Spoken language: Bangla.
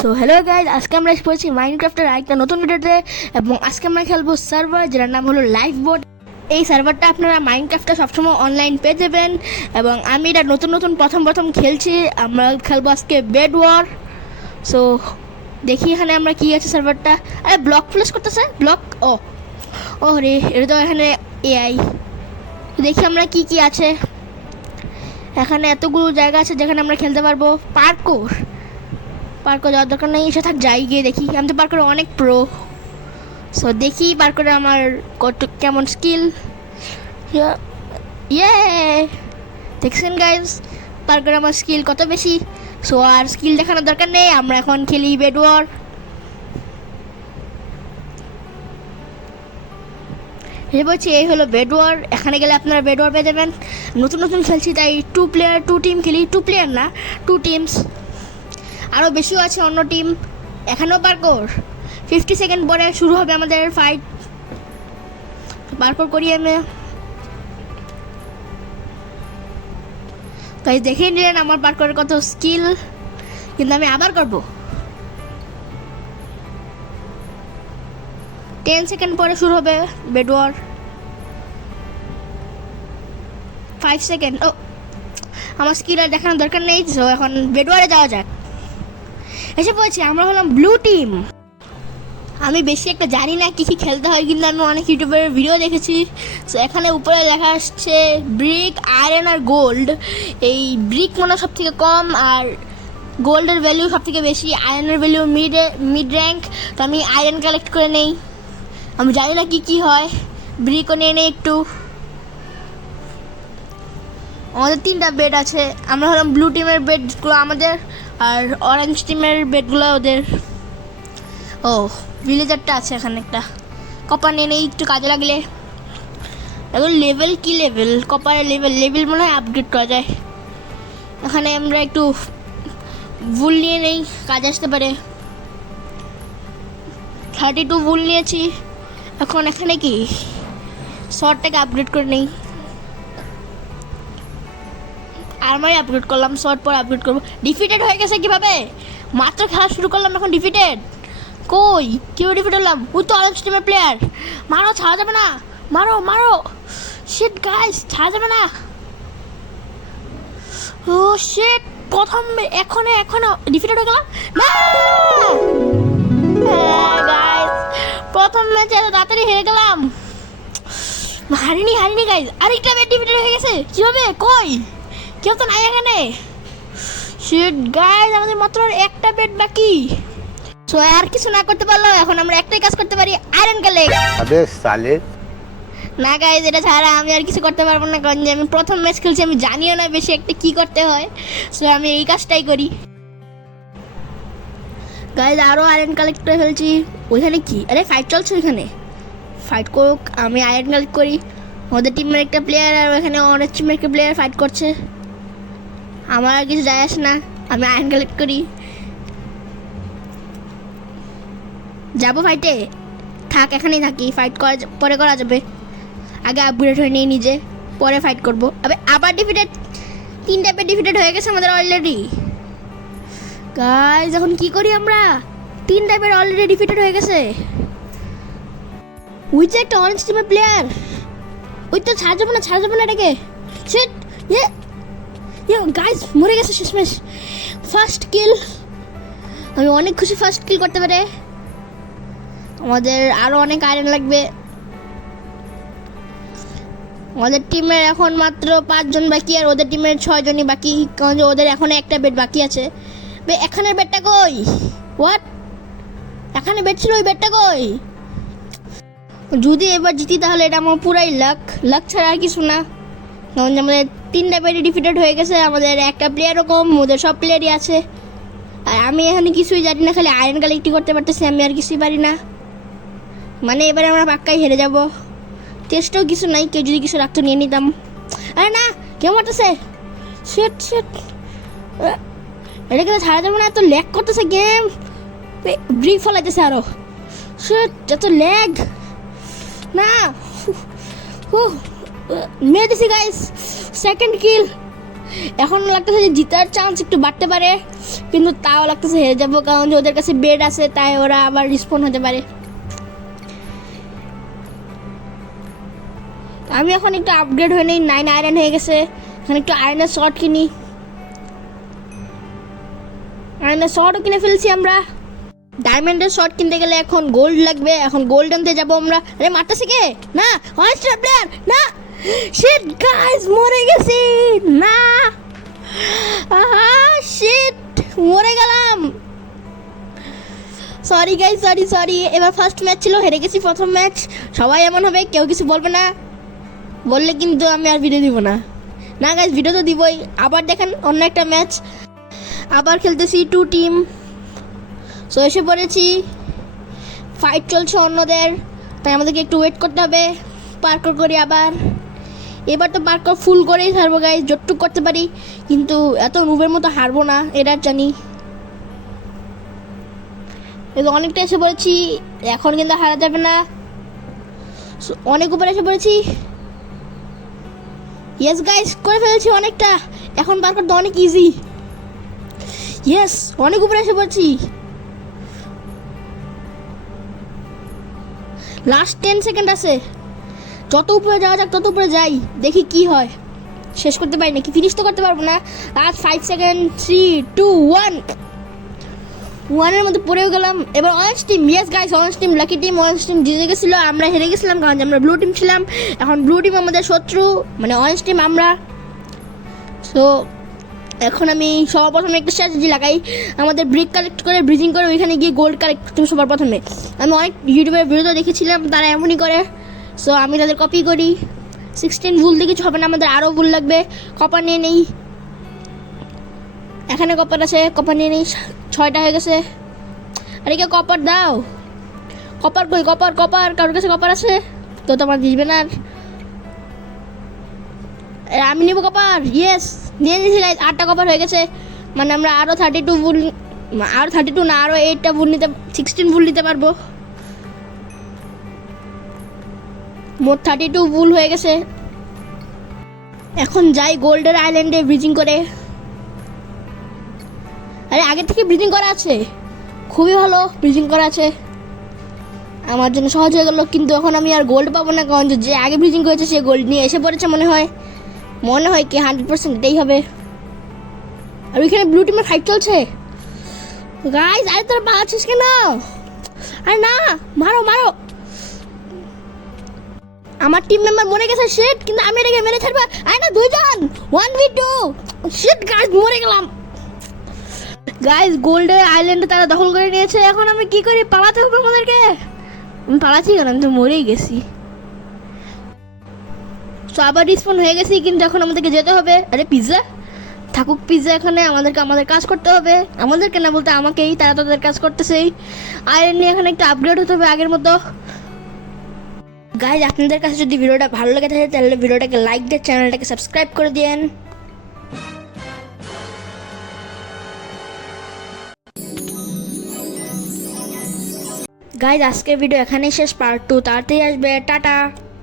সো হ্যালো গাইজ, আজকে আমরা এসে পড়েছি মাইনক্রাফটের আরেকটা নতুন ভিডিওতে। এবং আজকে আমরা খেলবো সার্ভার, যেটার নাম হলো লাইফ বোট। এই সার্ভারটা আপনারা মাইনক্রাফটে সবসময় অনলাইন পেয়ে যাবেন। এবং আমি এটা নতুন প্রথম খেলছি। আমরা খেলবো আজকে বেড ওয়ার। সো দেখি এখানে আমরা কি আছে সার্ভারটা। আরে ব্লক প্লেস করতেছে, ব্লক। ও রে, এটা তো এখানে এআই। দেখি আমরা কি আছে এখানে। এতগুলো জায়গা আছে যেখানে আমরা খেলতে পারবো। পার্কোর যাওয়ার দরকার নেই, এসে থাক যাই গিয়ে দেখি। আমি তো পার্করে অনেক প্রো। সো দেখি পার্করে আমার কেমন স্কিল। ইয়ে দেখছেন গাইজ, পার্করে আমার স্কিল কত বেশি। সো আর স্কিল দেখানোর দরকার নেই, আমরা এখন খেলি বেড ওয়ার। বলছি এই হলো বেড ওয়ার। এখানে গেলে আপনারা বেড ওয়ার পেয়ে যাবেন। নতুন খেলছি তাই 2 প্লেয়ার 2 টিম খেলি। 2 প্লেয়ার না, 2 টিমস। আরও বেশিও আছে অন্য টিম। এখানেও পার্কোর। 50 সেকেন্ড পরে শুরু হবে আমাদের ফাইট। পার্কোর করি আমি। তাই দেখে নিলেন আমার পার্কোরের কত স্কিল, কিন্তু আমি আবার করব। 10 সেকেন্ড পরে শুরু হবে বেড ওয়ার। 5 সেকেন্ড। আমার স্কিল আর দেখানোর দরকার নেই। তো এখন বেড ওয়ারে যাওয়া যাক। এসে পড়েছি, আমরা হলাম ব্লু টিম। আমি বেশি একটা জানি না কি খেলতে হয়, কিন্তু আমি অনেক ইউটিউবের ভিডিও দেখেছি। তো এখানে উপরে লেখা আসছে ব্রিক, আয়রন আর গোল্ড। এই ব্রিক মনে সব থেকে কম, আর গোল্ডের ভ্যালু সব থেকে বেশি, আয়রনের ভ্যালু মিড র্যাঙ্ক। তো আমি আয়রন কালেক্ট করে নেই। আমি জানি না কি হয়। ব্রিকও নিয়ে নেই একটু। আমাদের 3টা বেড আছে। আমরা হলাম ব্লু টিমের বেডগুলো আমাদের, আর অরেঞ্জ টিমের বেডগুলো ওদের। ভিলেজারটা আছে এখানে একটা। কপার নিয়ে নেই, একটু কাজে লাগলে। এখন লেভেল কি লেভেল, কপারের লেভেল মনে হয় আপগ্রেড করা যায়। এখানে আমরা একটু ভুল নিয়ে নেই, কাজে আসতে পারে। 32 ভুল নিয়েছি। এখন এখানে কি শর্টটাকে আপগ্রেড করে নেই। আর্মারি আপগ্রেড করলাম, শর্ট পর আপগ্রেড করবো। ডিফিটেড হয়ে গেছে কিভাবে? মাত্র খেলা শুরু করলাম, এখন ডিফিটেড। কই কেউ ডিফিট হলাম? ওই তো অরেঞ্জ টিমের প্লেয়ার। মারো, ছাড়া যাবে না। মারো। শিট গাইস, ছাড়া যাবে না। ও শিট, প্রথম এখনো ডিফিটেড হয়ে গেলাম না। গাইস, প্রথম ম্যাচে এত তাড়াতাড়ি হেরে গেলাম। হারিনি গাইস। আরেকটা ম্যাচ ডিফিটেড হয়ে গেছে কিভাবে? কই কেউ তো নাই এখানে। শিট গাইস, আমাদের মাত্র একটা বেড বাকি। সো আর কিছু না করতে পারলো, এখন আমরা একটাই কাজ করতে পারি, আয়রন কালেক্ট। আবে সালে না গাইস, এটা ছাড়া আমি আর কিছু করতে পারবো না, কারণ আমি প্রথম ম্যাচ খেলছি। আমি জানিও না বেশি একটা কি করতে হয়। সো আমি এই কাজটাই করি। গাইস, আরও আয়রন কালেক্ট করে ফেলছি। ওইখানে কি? আরে ফাইট চলছে ওইখানে। ফাইট করুক, আমি আয়রন কালেক্ট করি। ওদের টিমের একটা প্লেয়ার আর ওখানে অরেঞ্জ টিমের একটা প্লেয়ার ফাইট করছে। আমার আর কিছু যায় আসে না, আমি আয়রন কালেক্ট করি। যাবো ফাইটে? থাক, এখানেই থাকি। ফাইট পরে করা যাবে। আগে আপগ্রেড হয়ে নিই নিজে, পরে ফাইট করবো। আবার ডিফিটেড। 3 টাইপের ডিফিটেড হয়ে গেছে আমাদের অলরেডি। গাইস, এখন কি করি আমরা? 3 টাইপের অলরেডি ডিফিটেড হয়ে গেছে। ওই যে একটা অরেঞ্জ টিমের প্লেয়ার, ওই তো ছাড়া যাবে না এটাকে। শিট, গাইস মরে গেছে শেষমেশ। ফার্স্ট কিল। আমি অনেক খুশি ফার্স্ট কিল করতে পারে। আমাদের আরো অনেক আয়রন লাগবে। আমাদের টিমের এখন মাত্র 5 জন বাকি, আর ওদের টিমের 6 জনই বাকি, কারণ ওদের এখন একটা বেড বাকি আছে। এখানের বেডটা কই? হোয়াট? এখানে বেড ছিল, ওই বেডটা কই? যদি এবার জিতি তাহলে এটা আমার পুরাই লাক ছাড়া আর কিছু না। কারণ আমাদের 3টা বেডে ডিফিটেড হয়ে গেছে। আমাদের একটা প্লেয়ারও কম, ওদের সব প্লেয়ারই আছে। আর আমি এখানে কিছুই জানি না, খালি আয়রন কালেক্টই করতে পারতেছি। আমি আর কিছুই পারি না। মানে এবারে আমরা পাক্কাই হেরে যাব। টেস্টও কিছু নাই, কেউ যদি কিছু রাখতো নিয়ে নিতাম। আরে না, কেউ মারতেছে। শিট, এটা কিন্তু ছাড়া যাবে না, এত ল্যাগ করতেছে গেম। ব্রিক ফলাইতেছে আরো। শিট, এত ল্যাগ না। মেরে দিছি গাইস, সেকেন্ড কিল। এখন লাগতেছে যে জিতার চান্স একটু বাড়তে পারে, কিন্তু তাও লাগতেছে হেরে যাবো, কারণ যে ওদের কাছে বেড আছে, তাই ওরা আবার রিসপন্ড হতে পারে। আমি এখন একটু আপগ্রেড হয়ে নিই, 9 আয়রন হয়ে গেছে, এখন একটু আয়রনের শর্ট কিনি। আয়রনের শর্টও কিনে ফেলছি আমরা। ডায়মন্ডের শর্ট কিনতে গেলে এখন গোল্ড লাগবে, এখন গোল্ড আনতে যাবো আমরা। আরে মারতেছে কে? না, অনস্টার প্লেয়ার না। শিট গাইস, মরে গেছি না। শিট, মরে গেলাম। Sorry guys, sorry. এবার ফার্স্ট ম্যাচ ছিল, হেরে গেছি প্রথম ম্যাচ। সবাই এমন হবে, কেউ কিছু বলবে না, বললে কিন্তু আমি আর ভিডিও দিব না। না গাইস, ভিডিও তো দিবই। আবার দেখেন অন্য একটা ম্যাচ, আবার খেলতেছি 2 টিম। সো এসে পড়েছি, ফাইট চলছে অন্যদের, তাই আমাদেরকে একটু ওয়েট করতে হবে। পার্কর করি আবার, এবার তো পার্কর ফুল করেই ছাড়বো গাইস, যতটুক করতে পারি, কিন্তু এত নুবের মতো হারবো না, এটা জানি। অনেকটা এসে পড়েছি, এখন কিন্তু হারা যাবে না। অনেক উপরে এসে পড়েছি। ইয়েস গাইস, করে ফেলেছি অনেকটা। এখন পার্কর তো অনেক ইজি। ইয়েস, অনেক উপরে এসে পড়েছি। লাস্ট 10 সেকেন্ড আছে, যত উপরে যাওয়া যাক তত উপরে যাই, দেখি কি হয়। শেষ করতে পারি নাকি, ফিনিশ তো করতে পারবো না। Last 5 second, 3, 2, 1। 1-এর মধ্যে পড়েও গেলাম। এবার orange team, yes guys, orange team lucky team. Orange team জিতে গেছিলো, আমরা হেরে গেছিলাম, কারণ আমরা ব্লু টিম ছিলাম। এখন ব্লু টিম আমাদের শত্রু, মানে অরেঞ্জ টিম আমরা। সো এখন আমি সবার প্রথমে একটা স্ট্র্যাটেজি লাগাই, আমাদের ব্রিক কালেক্ট করে, ব্রিজিং করে ওইখানে গিয়ে গোল্ড কালেক্ট করতে সবার প্রথমে। আমি অনেক ইউটিউবের ভিডিও দেখেছিলাম, তারা এমনই করে। সো আমি তাদের কপি করি। 16 ভুল দিয়ে কিছু হবে না, আমাদের আরও ভুল লাগবে। কপার নিয়ে নেই, এখানে কপার আছে, কপার নিয়ে নেই। 6টা হয়ে গেছে। আরে কেউ কপার দাও। কপার কই? কপার কারোর কাছে কপার আছে? তো তোমার দিবে না। আমি নিব কপার। ইয়েস, নিয়ে নিয়েছি গাইস, 8টা কপার হয়ে গেছে। মানে আমরা আরও 32 ভুল, আরও 32 না, আরও 8টা ভুল নিতে, 16 ভুল নিতে পারবো। মোট 32 ভুল হয়ে গেছে। এখন যাই গোল্ডের আইল্যান্ডে ব্রিজিং করে। আরে আগে থেকে ব্রিজিং করা আছে, খুবই ভালো ব্রিজিং করা আছে, আমার জন্য সহজ হয়ে গেল। কিন্তু এখন আমি আর গোল্ড পাবো না, কারণ যে আগে ব্রিজিং করেছে সে গোল্ড নিয়ে এসে পড়েছে মনে হয় কি 100% এটাই হবে। আর ওইখানে ব্লু টিমের ফাইট চলছে গাইস। আরে তোরা পাচ্ছিস কেন? আরে না, মারো। আমার টিম মেম্বার মরে গেছে, শিট, কিন্তু আমি এটাকে মেরে ছাড়বো। আরে না, 2 জন 1v2। শিট গাইস, মরে গেলাম। গাইস, গোল্ডের আইল্যান্ডে তারা দখল করে নিয়েছে। এখন আমি কি করি? পালাতে হবে আমাদেরকে। আমি পালাচ্ছি কেন? আমি তো মরেই গেছি। সো আবার রিসপন্ড হয়ে গেছি, কিন্তু এখন আমাদেরকে যেতে হবে। আরে পিৎজা থাকুক, পিৎজা এখানে, আমাদের কাজ করতে হবে। আমাদেরকে না বলতে আমাকেই, তারা তো তাদের কাজ করতেছেই। আয়রন নিয়ে এখানে একটু আপগ্রেড হতে হবে আগের মতো। গাইজ, আপনাদের কাছে যদি ভিডিওটা ভালো লেগে থাকে তাহলে ভিডিওটাকে লাইক দিয়ে চ্যানেলটাকে সাবস্ক্রাইব করে দিন। গাইজ, আজকের ভিডিও এখানেই শেষ। পার্ট 2 তাড়াতাড়ি আসবে। টাটা।